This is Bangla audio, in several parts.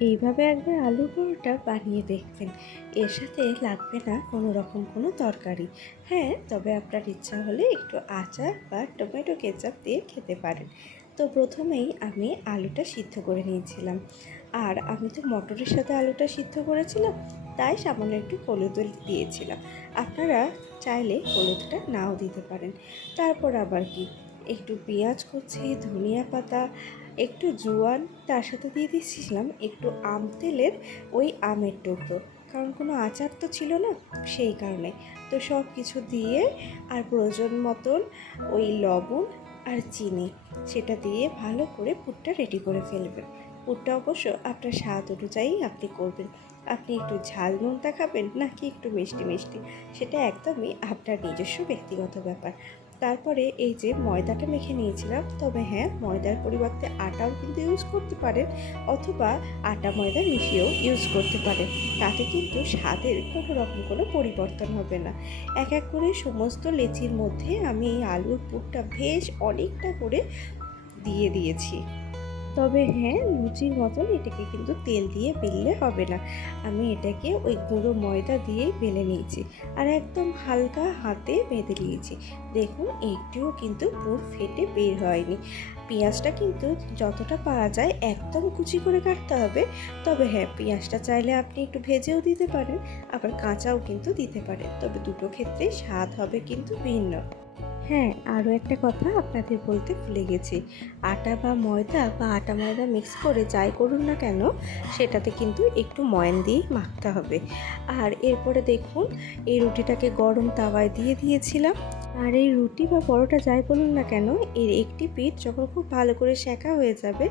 এইভাবে একবার আলুর পরোটা বানিয়ে দেখবেন। এর সাথে লাগবে না কোনো রকম কোনো তরকারি। হ্যাঁ, তবে আপনার ইচ্ছা হলে একটু আচার বা টমেটো কেচাপ দিয়ে খেতে পারেন। তো প্রথমেই আমি আলুটা সিদ্ধ করে নিয়েছিলাম। আর আমি তো মটরের সাথে আলুটা সিদ্ধ করেছিলাম, তাই সামান্য একটু হলুদ দিয়েছিলাম। আপনারা চাইলে হলুদটা নাও দিতে পারেন। তারপর আবার কি, একটু পেঁয়াজ কুচি, ধনিয়া পাতা, একটু জোয়ান, তার সাথে দিয়ে দিয়েছিলাম একটু আম তেলের ওই আমের টুকরো, কারণ কোনো আচার তো ছিল না, সেই কারণে। তো সব কিছু দিয়ে আর প্রয়োজন মতন ওই লবণ আর চিনি, সেটা দিয়ে ভালো করে পুরটা রেডি করে ফেলবেন। পুরটা অবশ্য আপনার স্বাদ অনুযায়ী আপনি করবেন। আপনি একটু ঝাল নোনতা খাবেন নাকি একটু মিষ্টি মিষ্টি, সেটা একদমই আপনার নিজস্ব ব্যক্তিগত ব্যাপার। তারপরে এই যে ময়দাটা মেখে নিয়েছিলাম, তবে হ্যাঁ, ময়দার পরিবর্তে আটাও কিন্তু ইউজ করতে পারেন, অথবা আটা ময়দা মিশিয়েও ইউজ করতে পারেন। তাতে কিন্তু স্বাদের কোনো রকম কোনো পরিবর্তন হবে না। এক এক করে সমস্ত লেচির মধ্যে আমি এই আলুর পুরটা বেশ অনেকটা করে দিয়ে দিয়েছি। তবে হ্যাঁ, লুচির মতন এটাকে কিন্তু তেল দিয়ে বেললে হবে না। আমি এটাকে ওই গুঁড়ো ময়দা দিয়েই বেলে নিয়েছি, আর একদম হালকা হাতে বেঁধে নিয়েছি। দেখুন, একটিও কিন্তু পুর ফেটে বের হয়নি। পেঁয়াজটা কিন্তু যতটা পারা যায় একদম কুচি করে কাটতে হবে। তবে হ্যাঁ, পেঁয়াজটা চাইলে আপনি একটু ভেজেও দিতে পারেন, আবার কাঁচাও কিন্তু দিতে পারেন। তবে দুটো ক্ষেত্রেই স্বাদ হবে কিন্তু ভিন্ন। হ্যাঁ, আরও একটা কথা আপনাদের বলতে ভুলে গেছি। আটা বা ময়দা বা আটা ময়দা মিক্স করে যাই করুন না কেন, সেটাতে কিন্তু একটু ময়ান দিয়েই মাখতে হবে। আর এরপরে দেখুন, এই রুটিটাকে গরম তাওয়ায় দিয়ে দিয়েছিলাম। আর এই রুটি বা পরোটা যাই বলুন না কেন, এর একটি পিঠ যখন খুব ভালো করে সেঁকা হয়ে যাবে,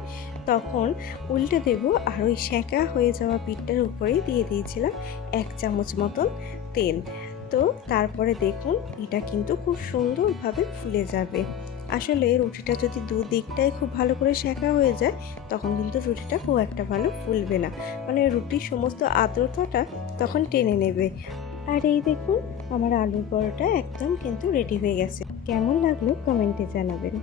তখন উল্টে দেব। আর ওই সেঁকা হয়ে যাওয়া পিঠটার উপরেই দিয়ে দিয়েছিলাম 1 চামচ মতন তেল। তো তারপরে দেখুন, এটা কিন্তু খুব সুন্দরভাবে ফুলে যাবে। আসলে রুটিটা যদি দুদিকটাই খুব ভালো করে সেঁকা হয়ে যায়, তখন কিন্তু রুটিটা খুব একটা ভালো ফুলবে না, মানে রুটির সমস্ত আর্দ্রতাটা তখন টেনে নেবে। আর এই দেখুন, আমার আলুর পরোটা একদম কিন্তু রেডি হয়ে গেছে। কেমন লাগলো কমেন্টে জানাবেন।